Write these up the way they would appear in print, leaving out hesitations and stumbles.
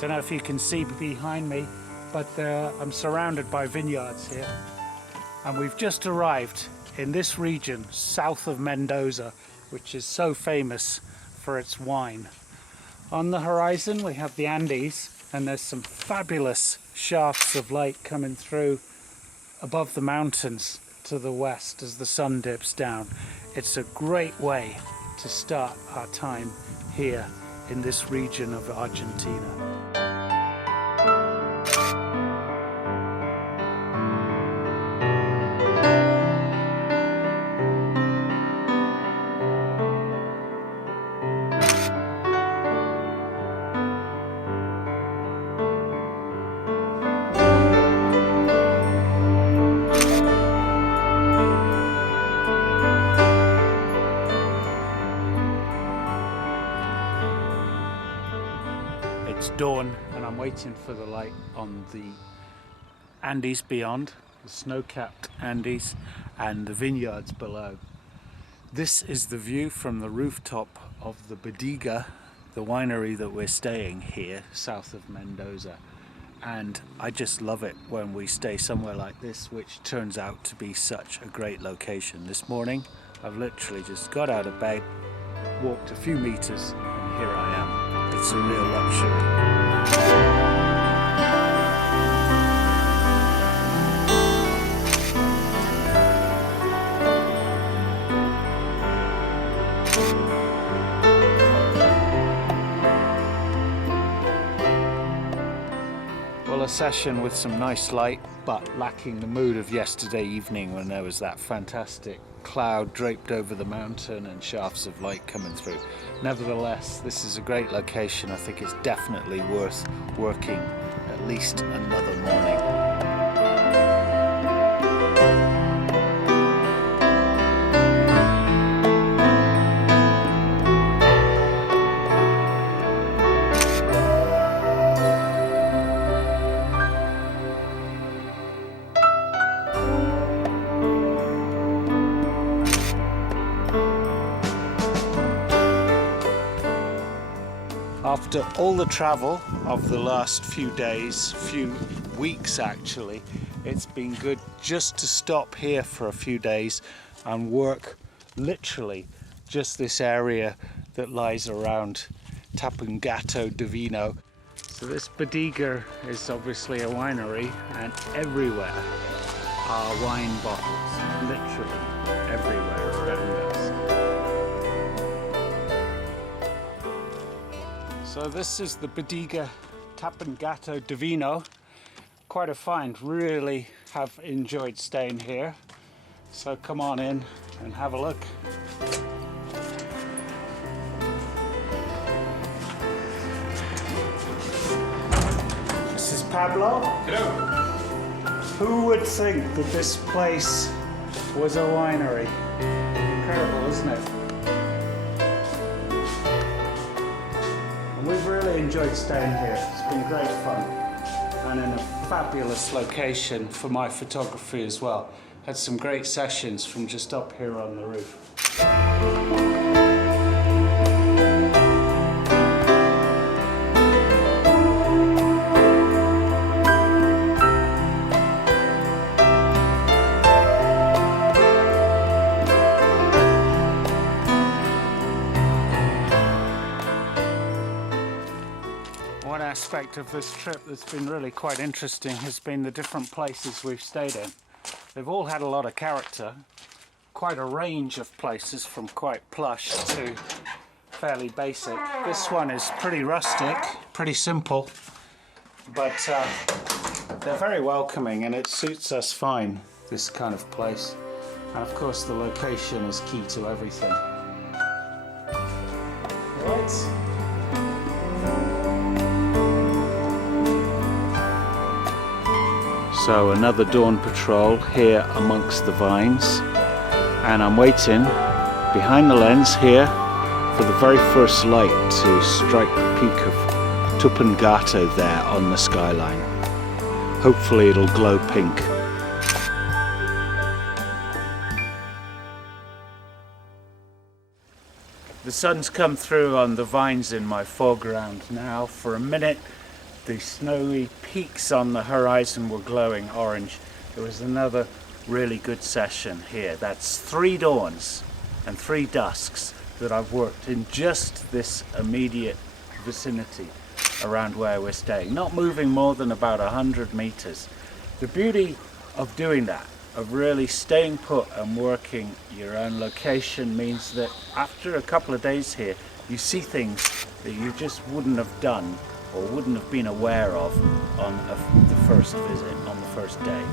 Don't know if you can see behind me, but I'm surrounded by vineyards here, and we've just arrived in this region south of Mendoza, which is so famous for its wine. On the horizon we have the Andes, and there's some fabulous shafts of light coming through above the mountains to the west as the sun dips down. It's a great way to start our time here in this region of Argentina. It's dawn and I'm waiting for the light on the Andes beyond, the snow-capped Andes, and the vineyards below. This is the view from the rooftop of the Bodega, the winery that we're staying here south of Mendoza. And I just love it when we stay somewhere like this, which turns out to be such a great location. This morning I've literally just got out of bed, walked a few meters, and here I am. It's a real luxury. Well, a session with some nice light, but lacking the mood of yesterday evening when there was that fantastic cloud draped over the mountain and shafts of light coming through. Nevertheless, this is a great location. I think it's definitely worth working at least another morning. After all the travel of the last few days, few weeks actually, it's been good just to stop here for a few days and work literally just this area that lies around Tupungato Divino. So this Bodega is obviously a winery, and everywhere are wine bottles, literally everywhere around us. So this is the Bodega Tupungato Divino. Quite a find, really have enjoyed staying here. So come on in and have a look. This is Pablo. Hello. Who would think that this place was a winery? Incredible, isn't it? We've really enjoyed staying here. It's been great fun and in a fabulous location for my photography as well. Had some great sessions from just up here on the roof. One aspect of this trip that's been really quite interesting has been the different places we've stayed in. They've all had a lot of character, quite a range of places from quite plush to fairly basic. This one is pretty rustic, pretty simple, but they're very welcoming and it suits us fine, this kind of place. And of course the location is key to everything. Right. So another dawn patrol here amongst the vines, and I'm waiting behind the lens here for the very first light to strike the peak of Tupungato there on the skyline. Hopefully it'll glow pink. The sun's come through on the vines in my foreground now. For a minute the snowy peaks on the horizon were glowing orange. There was another really good session here. That's 3 dawns and 3 dusks that I've worked in just this immediate vicinity around where we're staying, not moving more than about 100 meters. The beauty of doing that, of really staying put and working your own location, means that after a couple of days here you see things that you just wouldn't have done or wouldn't have been aware of on the first visit, on the first day.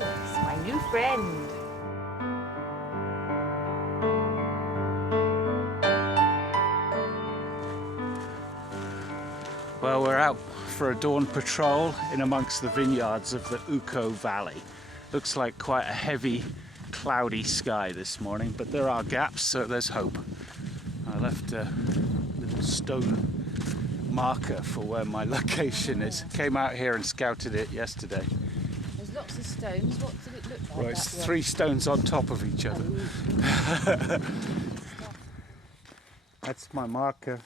It's my new friend. Well, we're out for a dawn patrol in amongst the vineyards of the Uco Valley. Looks like quite a heavy, cloudy sky this morning, but there are gaps, so there's hope. I left a little stone marker for where my location is. Came out here and scouted it yesterday. There's lots of stones. What did it look like? Right, it's 3 stones on top of each other. That's my marker.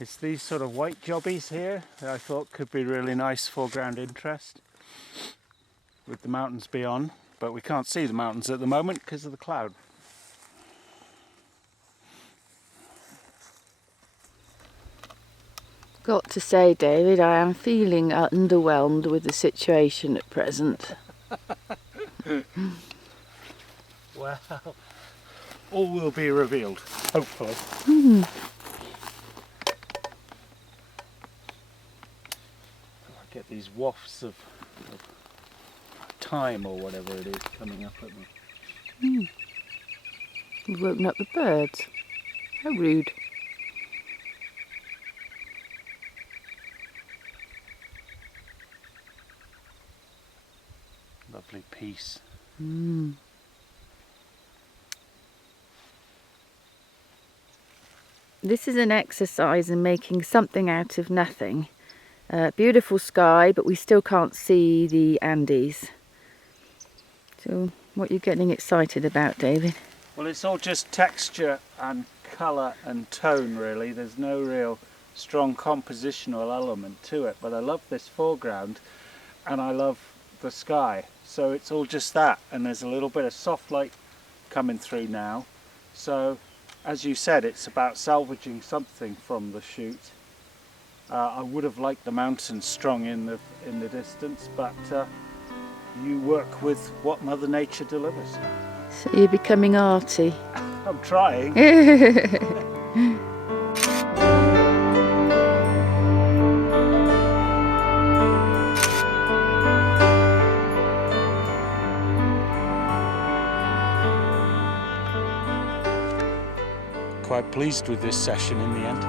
It's these sort of white jobbies here that I thought could be really nice foreground interest with the mountains beyond, but we can't see the mountains at the moment because of the cloud. Got to say, David, I am feeling underwhelmed with the situation at present. Well, all will be revealed, hopefully. I get these wafts of thyme or whatever it is coming up at me. You've woken up the birds. How rude. Lovely peace. This is an exercise in making something out of nothing. Beautiful sky, but we still can't see the Andes. So, what are you getting excited about, David? Well, it's all just texture and colour and tone, really. There's no real strong compositional element to it, but I love this foreground and I love the sky. So it's all just that, and there's a little bit of soft light coming through now. So, as you said, it's about salvaging something from the shoot. I would have liked the mountains strong in the distance, but you work with what Mother Nature delivers. So you're becoming arty. I'm trying. Quite pleased with this session in the end.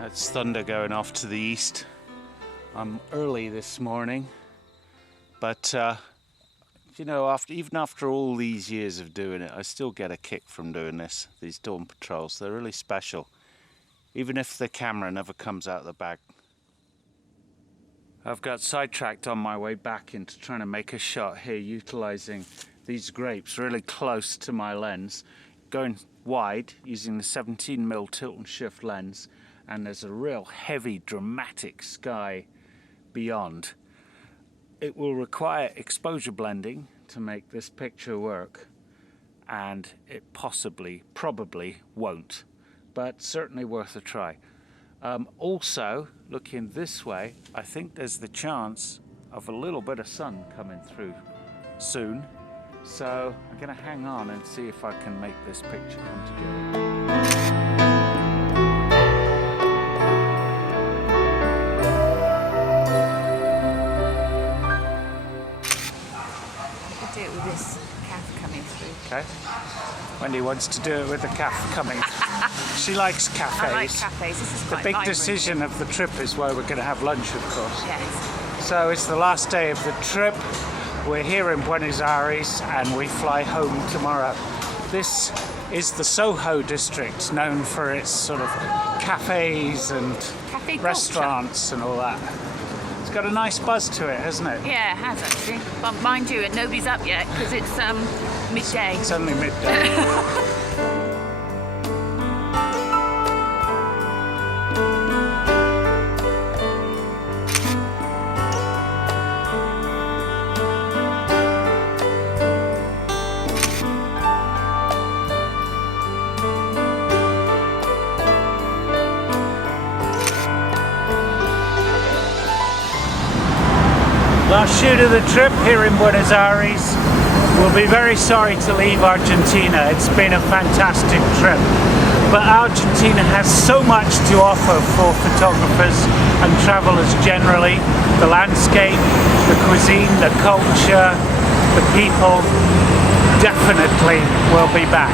That's thunder going off to the east. I'm early this morning, but you know, even after all these years of doing it, I still get a kick from doing this. These dawn patrols, they're really special, even if the camera never comes out of the bag. I've got sidetracked on my way back into trying to make a shot here, utilising these grapes really close to my lens, going wide using the 17mm tilt and shift lens, and there's a real heavy, dramatic sky beyond. It will require exposure blending to make this picture work, and it probably won't, but certainly worth a try. Also, looking this way, I think there's the chance of a little bit of sun coming through soon. So I'm going to hang on and see if I can make this picture come together. Do it with this calf coming through. Okay. Wendy wants to do it with the calf coming. She likes cafes. I like cafes. This is The quite big vibrant. decision of the trip is where we're going to have lunch, of course. Yes. So it's the last day of the trip. We're here in Buenos Aires and we fly home tomorrow. This is the Soho district, known for its sort of cafes and Cafe restaurants and all that. It's got a nice buzz to it, hasn't it? Yeah, it has actually. But mind you, nobody's up yet because it's midday. It's only midday. Last shoot of the trip here in Buenos Aires. We'll be very sorry to leave Argentina. It's been a fantastic trip. But Argentina has so much to offer for photographers and travelers generally. The landscape, the cuisine, the culture, the people. Definitely we'll be back.